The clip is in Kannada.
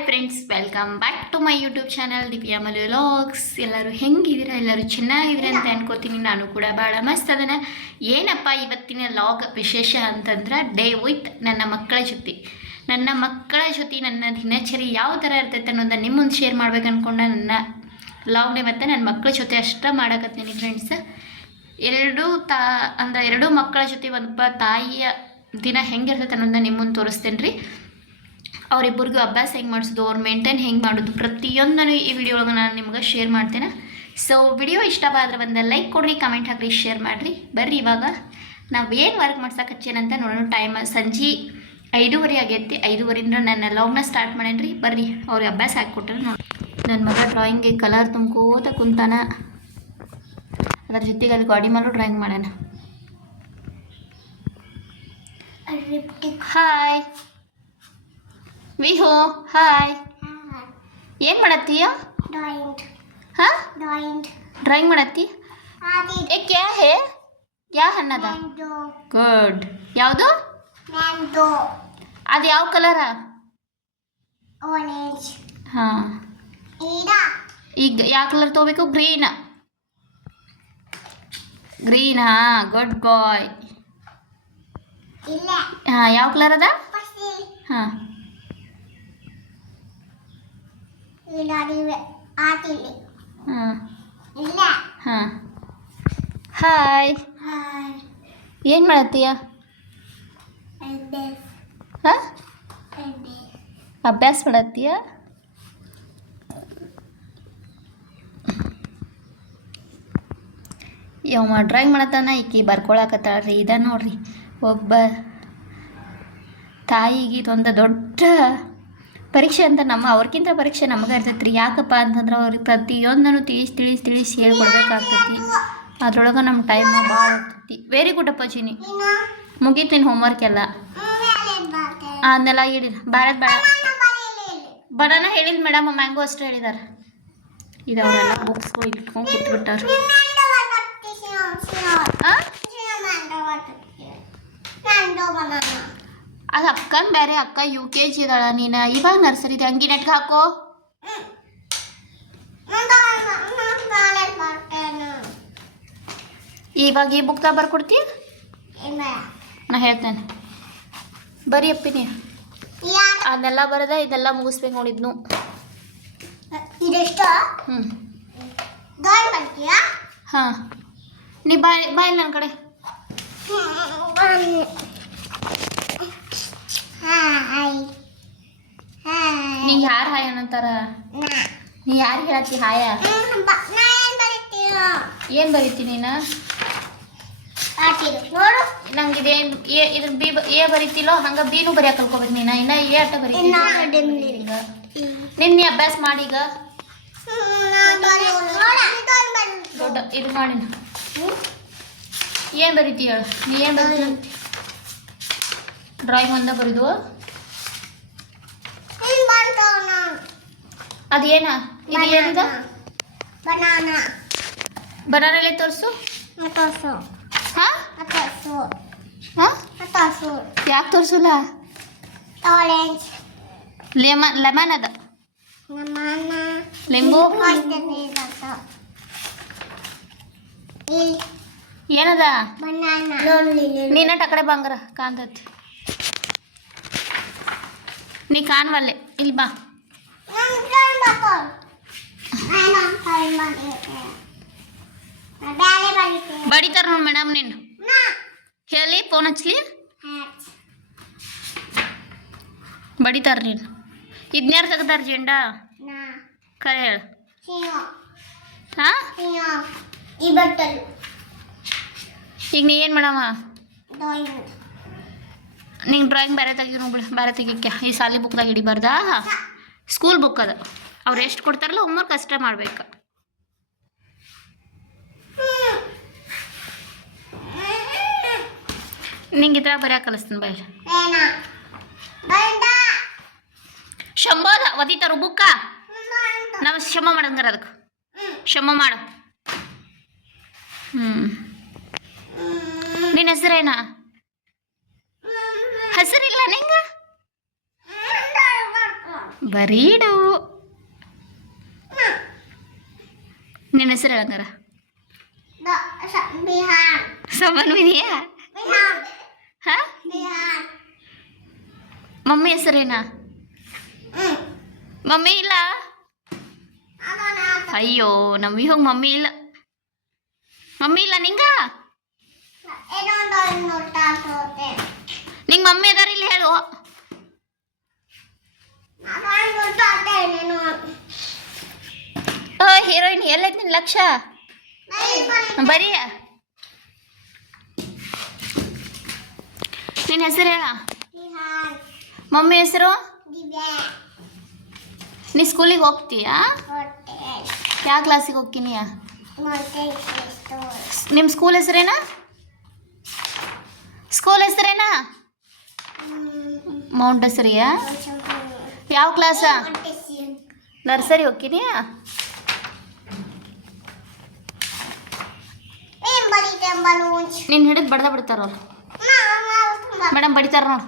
Hi friends, welcome back to my YouTube channel Divya Malu vlogs. ಎಲ್ಲರೂ ಹೆಂಗಿದ್ದೀರಾ? ಎಲ್ಲರೂ ಚೆನ್ನಾಗಿದ್ದೀರಾ ಅಂತ ಅನ್ಕೋತೀನಿ. ನಾನು ಕೂಡ ಭಾಳ ಮಸ್ತ್ ಅದನ್ನು. ಏನಪ್ಪ ಇವತ್ತಿನ ಲಾಗ್ ವಿಶೇಷ ಅಂತಂದ್ರೆ ಡೇ ವಿತ್ ನನ್ನ ಮಕ್ಕಳ ಜೊತೆ ನನ್ನ ದಿನಚರಿ ಯಾವ ಥರ ಇರ್ತೈತೆ ಅನ್ನೋದನ್ನ ನಿಮ್ಮ ಮುಂದೆ ಶೇರ್ ಮಾಡ್ಬೇಕು ಅಂದ್ಕೊಂಡ ನನ್ನ ಲಾಗ್ನೇ ಮತ್ತು ನನ್ನ ಮಕ್ಕಳ ಜೊತೆ ಅಷ್ಟೇ ಮಾಡಕತ್ತೀನಿ ಫ್ರೆಂಡ್ಸ್. ಎರಡು ಮಕ್ಕಳ ಜೊತೆ ಒಬ್ಬ ತಾಯಿಯ ದಿನ ಹೆಂಗಿರ್ತೈತೆ ಅನ್ನೋದನ್ನ ನಿಮ್ಮ ಮುಂದೆ ತೋರಿಸ್ತೇನೆ ರೀ. ಅವರಿಬ್ಬರಿಗೂ ಅಭ್ಯಾಸ ಹೆಂಗೆ ಮಾಡಿಸೋದು, ಅವ್ರು ಮೇಂಟೈನ್ ಹೆಂಗೆ ಮಾಡೋದು, ಪ್ರತಿಯೊಂದನ್ನು ಈ ವಿಡಿಯೋ ಒಳಗೆ ನಾನು ನಿಮ್ಗೆ ಶೇರ್ ಮಾಡ್ತೇನೆ. ಸೊ ವಿಡಿಯೋ ಇಷ್ಟವಾದ್ರೆ ಒಂದು ಲೈಕ್ ಕೊಡ್ರಿ, ಕಮೆಂಟ್ ಹಾಕ್ರಿ, ಶೇರ್ ಮಾಡಿರಿ. ಬರ್ರಿ ಇವಾಗ ನಾವು ಏನು ವರ್ಕ್ ಮಾಡ್ಸಕ್ಕೆ ಹಚ್ಚೇನಂತ ನೋಡೋಣ. ಟೈಮ್ ಸಂಜೆ 5:30 ಆಗೈತಿ. 5:30 ನನ್ನ ಲಾಗ್ನ ಸ್ಟಾರ್ಟ್ ಮಾಡೇನಿ ರೀ. ಬರ್ರಿ ಅವ್ರಿಗೆ ಅಭ್ಯಾಸ ಹಾಕಿಕೊಟ್ರೆ ನೋಡಿ. ನನ್ನ ಮಗ ಡ್ರಾಯಿಂಗಿಗೆ ಕಲರ್ ತುಂಬ್ಕೋತ ಕುಂತಾನ. ಅದ್ರ ಜೊತೆಗೆ ಅಲ್ಲಿ ಗಾಡಿ ಮೇಲೂ ಡ್ರಾಯಿಂಗ್ ಮಾಡ್ಯಾನ. ಹಾಯ್ ವಿಹೋ, ಹಾಯ್. ಏನು ಮಾಡತ್ತೀಯ? ಹಾಂ, ಡ್ರಾಯಿಂಗ್ ಮಾಡತ್ತಿ? ಏ ಕ್ಯಾ ಹೇ? ಯಾ ಹಣ್ಣದ? ಗುಡ್. ಯಾವುದು ಅದು? ಯಾವ ಕಲರ? ಹಾಂ. ಈಗ ಯಾವ ಕಲರ್ ತೊಗೋಬೇಕು? ಗ್ರೀನ್. ಹಾಂ, ಗುಡ್ ಬಾಯ್. ಹಾಂ, ಯಾವ ಕಲರ್ ಅದ? ಹಾಂ. ಹಾಂ. ಹಾಯ್. ಏನು ಮಾಡತ್ತೀಯ? ಹಾಂ, ಅಭ್ಯಾಸ ಮಾಡತ್ತೀಯ? ಯಮ್ಮ ಡ್ರಾಯಿಂಗ್ ಮಾಡತ್ತಾನ, ಈಕಿ ಬರ್ಕೊಳಕತ್ತಾಳ್ರಿ. ಇದ ನೋಡ್ರಿ, ಒಬ್ಬ ತಾಯಿಗೆ ಇದೊಂದು ದೊಡ್ಡ ಪರೀಕ್ಷೆ ಅಂತ. ಅವ್ರಿಗಿಂತ ಪರೀಕ್ಷೆ ನಮಗೆ ಇರ್ತೈತೆ ರೀ. ಯಾಕಪ್ಪ ಅಂತಂದ್ರೆ ಅವ್ರಿಗೆ ಪ್ರತಿಯೊಂದನ್ನು ತಿಳಿಸಿ ಹೇಳ್ಕೊಡ್ಬೇಕಾಗ್ತೈತಿ. ಅದ್ರೊಳಗೆ ನಮ್ಮ ಟೈಮ್ ಭಾಳ ಆಗ್ತೈತಿ. ವೆರಿ ಗುಡ್ ಅಪ್ಪ ಚಿನಿ, ಮುಗೀತು ನಿನ್ನ ಹೋಮ್ವರ್ಕ್ ಎಲ್ಲ. ಅದನ್ನೆಲ್ಲ ಹೇಳಿಲ್ಲ. ಬನಾನ ಹೇಳಿಲ್ಲ ಮೇಡಮ್, ಮ್ಯಾಂಗೋ ಅಷ್ಟೇ ಹೇಳಿದಾರೆ. ಇದವರೆಲ್ಲ ಬುಕ್ಸ್ಗಳು ಇಟ್ಕೊಂಡು ಕೂತ್ಬಿಟ್ಟಾರ. ಅದು ಅಕ್ಕನ ಬೇರೆ, ಅಕ್ಕ UKG ಇದ್ದಾಳ. ನೀನು ಇವಾಗ ನರ್ಸರಿ ಇದೆ. ಅಂಗಿ ನೆಟ್ಗೆ ಹಾಕೋ. ಇವಾಗ ಈ ಬುಕ್ದಾಗ ಬರ್ಕೊಡ್ತೀಯ? ನಾ ಹೇಳ್ತೇನೆ. ಬರೀ ಅಪ್ಪಿನಿ ಅದೆಲ್ಲ ಬರದ, ಇದೆಲ್ಲ ಮುಗಿಸ್ಬೇಕು ನೋಡಿದ್ನು. ಹಾಂ, ನೀ ಬಾಯ್ ನನ್ನ ಕಡೆ. ನೀ ಯಾರು ಹಾಯ್ ಅನ್ನಂತಾರ? ನೀ ಯಾರು ಹೇಳತ್ತಿ ಹಾಯ? ಏನು ಬರೀತಿ ನೀನು? ನಂಗೆ ಇದೇನು ಇದ್ರ ಎ ಬರೀತಿಲ್ಲೋ ಹಂಗೆ ಬಿನೂ ಬರೆಯಕ್ಕೆ ಕಲ್ಕೋಬೇಕು. ನೀನು ಇನ್ನು ಎ ಅಟ್ಟ ಬರೀತಿ. ನಿನ್ನೆ ಅಭ್ಯಾಸ ಮಾಡೀಗ ದೊಡ್ಡ ಇದು ಮಾಡಿ. ಏನು ಬರೀತಿ ಹೇಳು? ನೀ ಏನು ಬರೀತಿ? ಡ್ರಾಯಿಂಗ್ ಒಂದ ಬರೀದು. ಅದೇನ ಇದು? ಏನಿದೆ? ಬನಾನಲ್ಲಿ ತೋರಿಸು. ಹಾಂ ಹಾಂ, ಯಾಕೆ ತೋರಿಸಲ್ಲ? ಲೆಮನ್ ಅದ, ಲಿಂಬು ಏನದ? ನೀನಟ್ ಆ ಕಡೆ ಬಂಗಾರ ಕಾಣ್ತೈತಿ. ನೀ ಕಾಣವಲ್ಲೆ, ಇಲ್ಲಿ ಬಾ. ಬಡಿತಾರ ನೋಡಿ ಮೇಡಮ್. ನೀನು ಹೇಳಿ, ಫೋನ್ ಹಚ್ಲಿ. ಬಡಿತಾರ ನೀನು. ಇದನ್ಯಾರು ತೆಗ್ದಾರ ಜೆಂಡಾ? ಕರೆ ಹೇಳು. ಹಾಂ, ಈಗ ನೀ ಏನು ಮಾಡಮ್ಮ? ನಿಂಗೆ ಡ್ರಾಯಿಂಗ್ ಬೇರೆ ಬೇರೆ ತೆಗಿಕ್ಕೆ ಈ ಸಾಲಿ ಬುಕ್ದಾಗ ಹಿಡಿಬಾರ್ದಾ? ಸ್ಕೂಲ್ ಬುಕ್ ಅದ. ಅವ್ರು ಎಷ್ಟು ಕೊಡ್ತಾರಲ್ಲ ಹೋಮ್ವರ್ಕ್ ಅಷ್ಟೇ ಮಾಡ್ಬೇಕು. ನಿಂಗೆ ಇದ್ರ ಬರೆಯಕ್ಕೆ ಕಲಿಸ್ತೀನಿ ಬಾಯ್. ಶಂಬೋದ ಒದಿತಾರು ಬುಕ್ಕ. ನಾವು ಶಮ ಮಾಡಂಗಾರ ಅದಕ್ಕೆ ಶಮ ಮಾಡು. ನಿನ್ನ ಹೆಸರೇನಾ? ಹೆಸರಿಲ್ಲ ನಿಂಗೆ? ಬರೀಡು. ನಿನ್ನ ಹೆಸರು ಹೇಳಂಗಾರ. ಸಮನ್ ಇದೆಯಾ? ಹಾಂ, ಮಮ್ಮಿ ಹೆಸರೇನಾ? ಮಮ್ಮಿ ಇಲ್ಲ. ಅಯ್ಯೋ ನಮಗೆ ಹೋಗಿ ಮಮ್ಮಿ ಇಲ್ಲ. ಮಮ್ಮಿ ಇಲ್ಲ ನಿಂಗ? ನಿಂಗೆ ಮಮ್ಮಿ ಅದಾರ ಇಲ್ಲ ಹೇಳು. ಹೀರೋಯಿನ್ ಎಲ್ಲೈತಿ ನಿನ್ನ ಲಕ್ಷ? ಬರೀ ನಿನ್ನ ಹೆಸರು ಹೇಳ. ಮಮ್ಮಿ ಹೆಸರು? ನೀ ಸ್ಕೂಲಿಗೆ ಹೋಗ್ತೀಯಾ? ಯಾವ ಕ್ಲಾಸಿಗೆ ಹೋಗ್ತೀನಿ? ನಿಮ್ಮ ಸ್ಕೂಲ್ ಹೆಸರೇನಾ? ಸ್ಕೂಲ್ ಹೆಸರೇನಾ? ಮೌಂಟ್ ಹೆಸರಿಯಾ? ಯಾವ ಕ್ಲಾಸ? ನರ್ಸರಿ ಹೋಗ್ತೀನಿ. ನೀನು ಹಿಡಿದು ಬಡ್ದ ಬಿಡ್ತಾರ ಮೇಡಮ್, ಬಡಿತಾರ ನೋಡು.